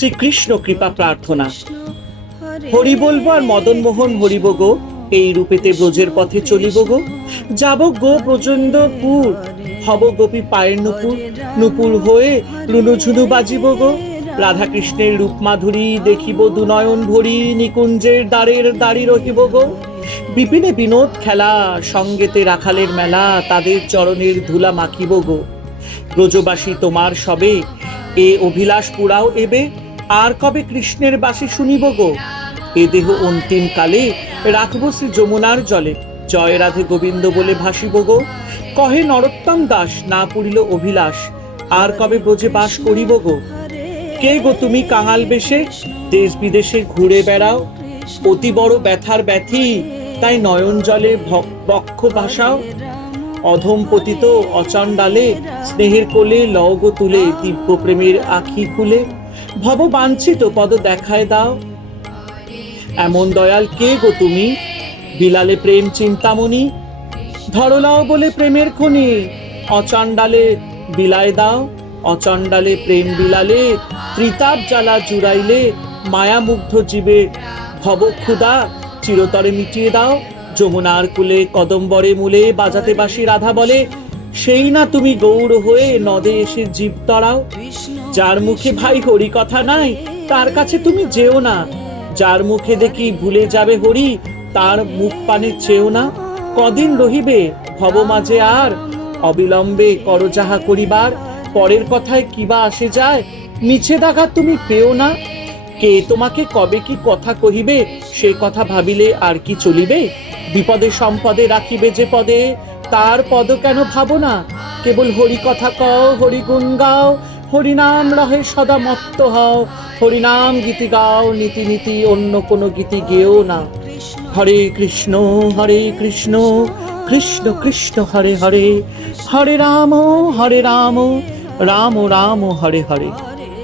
শ্রীকৃষ্ণ কৃপা প্রার্থনা। হরি বলবো আর মদন মোহন হরিব গো, এই রূপেতে ব্রজের পথে চলিব গো। যাব গো প্রচণ্ডপুর, হব গোপী পায়ের নুপুর, নুপুর হয়ে রুনুঝুনু বাজিব গো। রাধা কৃষ্ণের রূপ মাধুরী দেখিব দুনয়ন ভরি, নিকুঞ্জের দ্বারের দাঁড়ি রহিব গো। বিপিনে বিনোদ খেলা, সঙ্গেতে রাখালের মেলা, তাদের চরণের ধুলা মাখিব গো। ব্রজবাসী তোমার সবে, এ অভিলাষ পুরাও এবে, আর কবে কৃষ্ণের বাসি শুনিব গো। এ দেহ অন্তিম কালে রাখব শ্রী যমুনার জলে, জয় রাধে গোবিন্দ বলে ভাসিব গো। কহে নরোত্তম দাস, না পুরিল অভিলাষ, আর কবে ব্রজে বাস করিব গো। কে গো তুমি কাঙাল বেশে, দেশ বিদেশে ঘুরে বেড়াও, অতি বড় ব্যথার ব্যথি, তাই নয়ন জলে বক্ষ ভাসাও। অধম পতিত অচণ্ডালে, স্নেহের কোলে লও গো তুলে, দিব্য প্রেমের আখি খুলে, ভব বাঞ্ছিত পদ দেখায় দাও। এমন দয়াল কে গো তুমি, বিলালে প্রেম চিন্তামণি, ধরলাও বলে প্রেমের খনি, অচণ্ডালে বিলায় দাও। অচণ্ডালে প্রেম বিলালে, ত্রিতাপ জ্বালা জুড়াইলে, মায়া মুগ্ধ জীবে ভব ক্ষুধা চিরতরে মিটিয়ে দাও। যমুনার কুলে কদম্বরে মূলে, বাজাতে বাসি রাধা বলে, সেই না তুমি গৌর হয়ে নদে এসে জীব তরাও। যার মুখে ভাই হরি কথা নাই, তার কাছে তুমি যেও না। যার মুখে দেখি ভুলে যাবে হরি, তার মুখ পানে চেও না। কদিন রহিবে ভব মাঝে আর, অবিলম্বে করো যাহা করিবার। পরের কথায় কিবা আসে যায়, মিছে দাগা তুমি পেও না। কে তোমাকে কবে কি কথা কহিবে, সে কথা ভাবিলে আর কি চলিবে। বিপদে সম্পদে রাখিবে যে পদে, তার পদ কেন ভাবো না। কেবল হরি কথা কও, হরি গুণ গাও, হরিনাম রহে সদা মত্ত হও। হরিনাম গীতি গাও নীতি নীতি, অন্য কোনো গীতি গেও না। হরে কৃষ্ণ কৃষ্ণ কৃষ্ণ হরে হরে, হরে রাম রাম রাম হরে হরে।